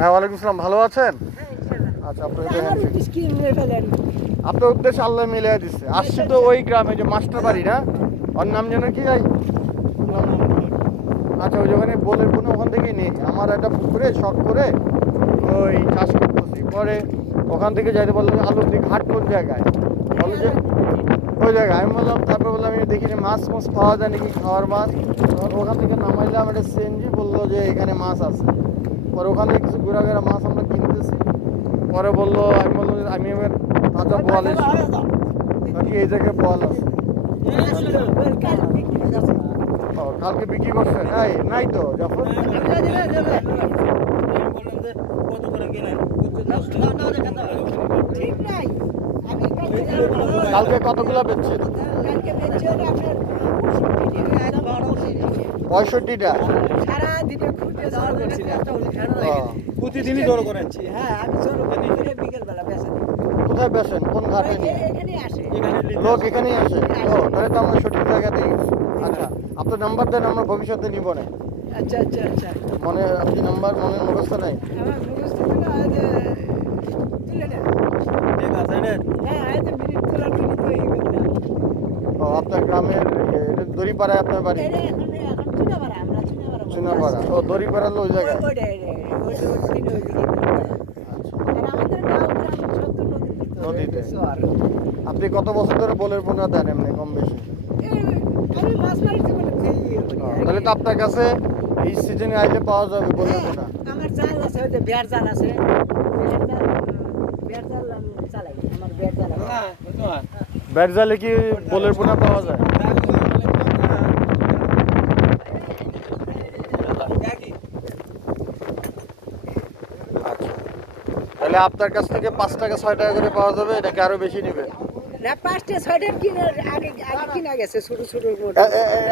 হ্যাঁ, ওয়ালাইকুম আসসালাম। ভালো আছেন? আচ্ছা, আপনার উদ্দেশ্যে আল্লাহ মিলিয়ে দিচ্ছে। আসছে তো ওই গ্রামে, যে মাস্টার বাড়ি না, ওর নাম যেন কি ভাই? আচ্ছা, ওই ওখানে বলে কোনো ওখান থেকেই নেই। আমার একটা পুকুরে শখ করে ওই চাষ করতেছি। পরে ওখান থেকে যাইতে বললাম যে আলুর দিক হাট কোন জায়গায়, বলো যে ওই জায়গায়। আমি বললাম, তারপর বললাম আমি দেখিনি মাছ মাছ পাওয়া যায় নাকি, খাওয়ার মাছ। তখন ওখান থেকে নামাইলাম একটা সিএনজি, বললো যে এখানে মাছ আছে। পরে ওখান থেকে কিছু ঘোরাঘেরা মাছ আমরা কিনতেছি। পরে বললো, আমি বললাম যে আমি এবার তাজা বোয়াল নাকি এই জায়গায় বোয়াল আছে। ও, কালকে বিক্রি করছেন? নাই তো যখন কালকে কতগুলো বেচছেন? 65টা। প্রতিদিনই জড়ো করাচ্ছি। হ্যাঁ, আমি জড়ো করে বিকেল বেলা বেচা দিই। কোথায় বেচেন? কোন ঘাটে নিয়ে? এখানেই আসে। লোক এখানেই আসে? ও, তাহলে তো আমরা সঠিক জায়গাতেই গেছি। আচ্ছা, আপনার নাম্বার দেন, আমরা ভবিষ্যতে নিব না। আচ্ছা। মনে আপনি নাম্বার মনে মুখস্থ নাই? আমার মুখস্থ না, তুলে নেন। হ্যাঁ, মিনিট তোলার মিনিট তো এই করলাম। ও, আপনার গ্রামের এটা দড়িপাড়ায় আপনার বাড়ি? এখন চুনাপাড়া, আমরা চুনাপাড়া। ও, দড়িপাড়া ওই জায়গায়। নদীতে। আপনি কত বছর ধরে বলের পোনা দেন এমনি কম বেশি? আমি মাছ মারিতে বলে তাহলে তো আপনার কাছে এই সিজনে আইলে পাওয়া যাবে বলের পোনা। আমার জাল আছে, ওই যে বেড় জাল আছে। বেড় জাল আমি চালাই, আমার বেড় জাল আছে। ব্যাট জালে কি বলের পোনা পাওয়া যায়? আচ্ছা, তাহলে আপনার কাছ থেকে 5 টাকা 6 টাকা করে পাওয়া যাবে, নাকি আরো বেশি নেবে? না, 5টা 6টার কিনা আগে কিনা গেছে, ছোট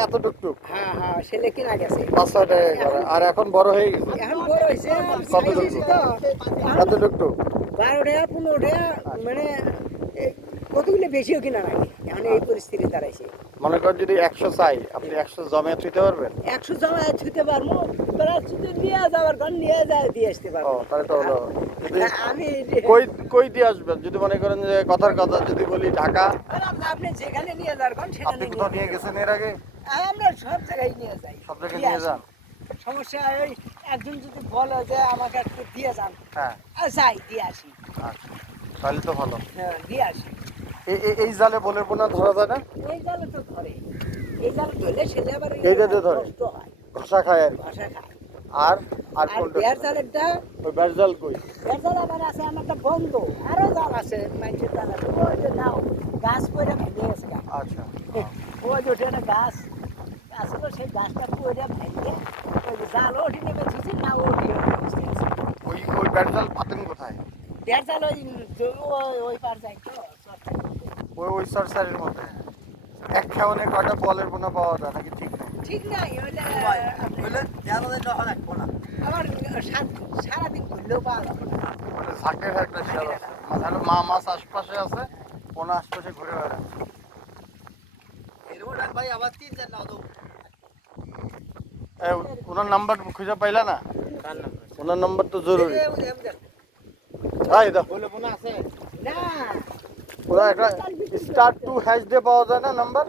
এত টুকটুক? হ্যাঁ, ছেলে কিনা গেছে 5-6 টাকা করে। আর এখন বড় হয়ে গেছে? এখন বড় হয়েছে, কত size হয়েছে তো। এত টুকটুক? 12 টাকা 15 টাকা, মানে কতগুলো বেশিও কিনা লাগে এখন এই পরিস্থিতি দাঁড়াইছে। মনে করেন যদি 100 চাই, আপনি 100 জমা দিতে পারবেন? 100 জমা ছুতে পারবো, প্লাস ছুতে নিয়ে যাওয়ার ঘর নিয়ে যায় দিয়ে আসতে ও, পারবো। তাহলে তো হলো। যদি আমি কই দিয়ে আসবেন? যদি মনে করেন যে কথার কথা যদি বলি ঢাকা, আপনি যেখানে নিয়ে যাওয়ার ঘর সেখানে আপনি কোথাও নিয়ে গেছেন এর আগে? আমরা সব জায়গায় নিয়ে যাই। সব জায়গায় দিয়ে নিয়ে যান? আসি। সমস্যা ওই একজন যদি বলে যে আমাকে একটু দিয়ে যান, হ্যাঁ। যাই দিয়ে আসি। আচ্ছা, তাহলে তো ভালো। হ্যাঁ, দিয়ে আসি। এই জালে বলের পোনা ধরা যায় না? এই জালে তো ধরে, এই জাল ধরলে সেটা আবার এইটা দিয়ে ধরে? নষ্ট হয়, ঘষা খায় আর কি। ভাষা খায়। আর আর আর কোনটা? বেড় জালেরটা, ওই ব্যাট জাল কই? বেড় জাল আমার আছে, আমারটা বন্ধ। আরো জাল আছে, মানুষের জাল আছে। ওই যে নাও গাছ পড়ে ভেঙে গেছে গা। আচ্ছা, ওই যে ওটা একটা গাছ ছিল, সেই গাছটা পড়ে ভেঙে ওই যে জালও ওঠে নেমে থুছি না, ওঠে অবস্থায় আছে। ওই ব্যাট জাল পাতেন কোথায়? বেড় জাল ওই পার যায় তো চরটার মধ্যে। ওই সারের মধ্যে। এক খাওয়ানে কয়টা বলের পোনা পাওয়া যায় নাকি ঠিক নেই? ঠিক নাই, ওইটা আবার সারাদিন ঘুরলেও পাওয়া যাবে না। মানে ঝাঁকের একটা শিয়াল আছে, তাহলে মাছ আশপাশে আছে, পোনা আশপাশে ঘুরে বেড়ায়। ওনার নাম্বার খুঁজে পাইলা না? ওনার নাম্বার তো জরুরি। দাও। না, ওরা একটা *2# দিয়ে পাওয়া যায় না নাম্বার?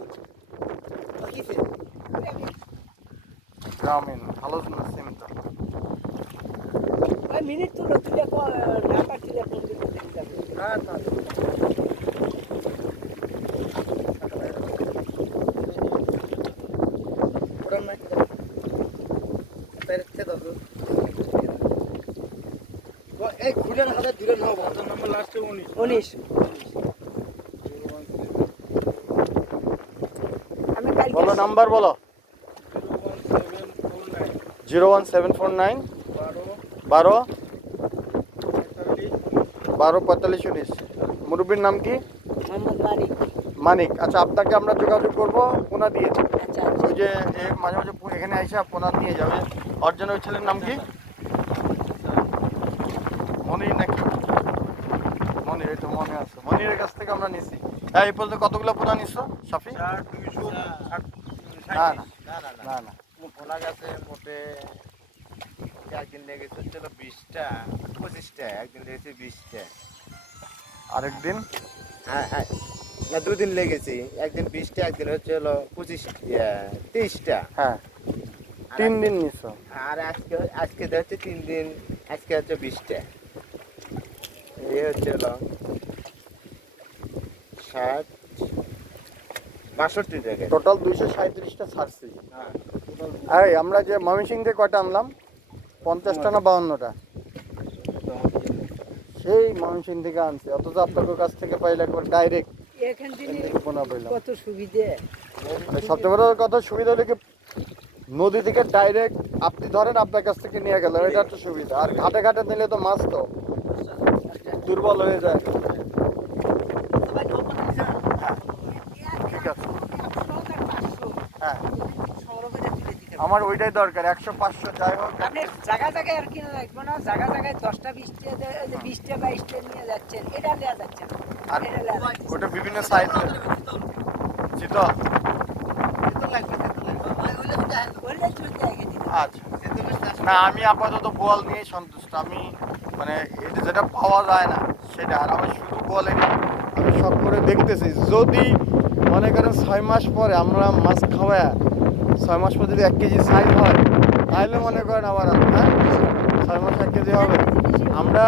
গ্রামীণ ভালো না সিম তো। ওই মিনিট তুলে নাম্বার তুলে ফোন দিতে যাবে। এই ঘুরে না হাতে দূরে নাও, আপনার নাম্বার লাস্টে 19। আমি কালকে বলো নাম্বার বলো। 01749 12 45 19। মুরব্বীর নাম কি? মোহাম্মদ মানিক। মানিক। আচ্ছা, আপনাকে আমরা যোগাযোগ করবো পোনা দিয়ে। আচ্ছা, ওই যে মাঝে মাঝে এখানে এসে পোনা নিয়ে যাবে। অর্জনের ওই ছেলের নাম কি? মনির নাকি? মনির, এই তো মনে আছে। মনিরের কাছ থেকে আমরা নিছি। এই পর্যন্ত কতগুলো পোনা নিচ্ছ সাফি? না না। পোনা গাছে মোটে একদিন লেগেছে হচ্ছিল 20টা 25টা, একদিন লেগেছে 20টা। আরেকদিন না, দুদিন লেগেছে, একদিন 20টা, একদিন হচ্ছে হলো 23টা। হ্যাঁ আর 3 দিন নিছো। আর আজকে আজকে হচ্ছে 3 দিন, আজকে হচ্ছে 20টা। এই হচ্ছে হলো 60 62 টাকা। টোটাল 237টা ছাড়ছি। হ্যাঁ, এই আমরা যে ময়মনসিং থেকে কয়টা আনলাম, 50টা না 52টা? সেই ময়মনসিং থেকে আনছি, অথচ আপনাদের কাছ থেকে পাইলে একবার ডাইরেক্ট এখান থেকে পোনা পাইলাম। কত সুবিধে। সবচেয়ে বড় কথা সুবিধা হলো কি, নদী থেকে ডাইরেক্ট আপনি ধরেন আপনার কাছ থেকে নিয়ে গেল, এটা একটা সুবিধা। আর ঘাটে ঘাটে নিলে তো মাছ তো দুর্বল হয়ে যায়। ঠিক আছে, হ্যাঁ আমার ওইটাই দরকার, 100-500 যাই হোক। আপনি জায়গা জায়গায় আর কিনে রাখবো না, জায়গা জায়গায় 10টা 20টা 20টা 22টা নিয়ে যাচ্ছেন, এটা নেওয়া যাচ্ছে না। আর এটা নেওয়া যাচ্ছে না। ওটা বিভিন্ন সাইজ জিত। বললে চলতে আগে দিতে। আচ্ছা, না আমি আপাতত বোয়াল নিয়েই সন্তুষ্ট। আমি মানে এটা যেটা পাওয়া যায় না সেটা, আর আমি শুধু বোয়ালে আমি শখ করে দেখতেছি, যদি মনে করেন 6 মাস পরে আমরা মাছ খাওয়াই, 6 মাস পর যদি 1 কেজি সাইজ হয়, তাহলে মনে করেন আবার হ্যাঁ 6 মাস 1 কেজি হবে। আমরা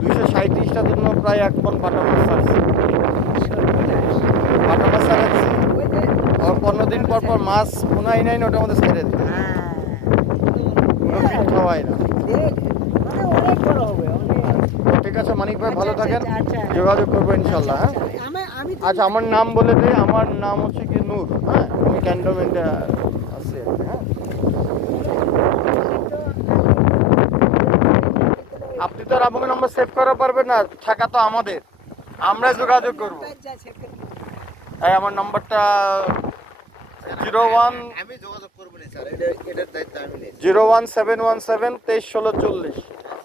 237টার জন্য প্রায় 1 মণ বাটা মাছ ছাড়ছি। বাটা মাছ ছাড়াচ্ছি, ওই যে, আবার 15 দিন পর পর মাছ পুনাই নাই না, ওটার মধ্যে ছেড়ে দিই, হ্যাঁ, কোনো ফিট খাওয়াই না। মানে অনেক বড় হবে, অনেক। ঠিক আছে মানিক ভাই, ভালো থাকেন, আচ্ছা, আচ্ছা। যোগাযোগ করবো ইনশাল্লাহ। হ্যাঁ আমি তো আচ্ছা, আমার নাম বলে দিই, আমার নাম হচ্ছে কি নূর। হ্যাঁ আমি ক্যান্টনমেন্টে আছি আর কি, হ্যাঁ আপনি তো আর আপনার নম্বর সেভ করা পারবেন না, থাকা তো আমাদের, আমরা যোগাযোগ করবো। এই আমার নাম্বারটা 01 আমি যোগাযোগ করবো না স্যার, এটার দায়িত্ব আমি নিয়েছি। 01717 231640।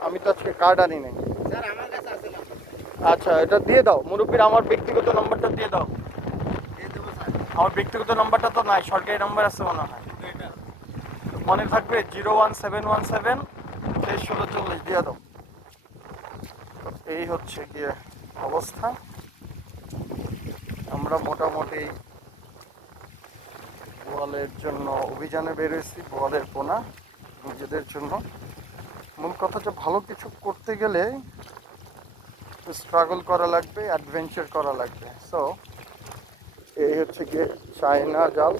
আমি তো আজকে কার্ড আনি নাই। স্যার আমার কাছে আছে নাম্বার, আচ্ছা এটা দিয়ে দাও মুরব্বীর, আমার ব্যক্তিগত নাম্বারটা দিয়ে দাও। দিয়ে দেবো স্যার। আমার ব্যক্তিগত নাম্বারটা তো নাই, সরকারি নাম্বার আছে মনে হয়, মনে থাকবে 01717 231640 দিয়ে দাও। তো এই হচ্ছে গিয়ে অবস্থা। আমরা মোটামুটি বোয়ালের জন্য অভিযানে বেরোয়েছি, বোয়ালের পোনা নিজেদের জন্য। মূল কথা যে ভালো কিছু করতে গেলে স্ট্রাগল করা লাগবে, অ্যাডভেঞ্চার করা লাগবে। সো এই হচ্ছে গিয়ে চায়না জাল,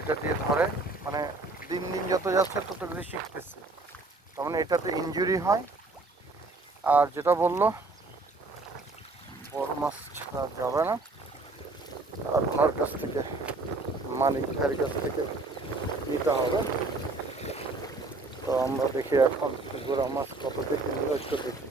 এটা দিয়ে ধরে, মানে দিন দিন যত যাচ্ছে তত বেশি শিখতেছে, তার মানে এটাতে ইনজুরি হয়। আর যেটা বললো, বড় মাছ ছাড়া যাবে না। আর ওনার কাছ থেকে, মানিক ভাইয়ের কাছ থেকে নিতে হবে। তো আমরা দেখি এখন গোড়া মাছ কত দেখি, একটু দেখি।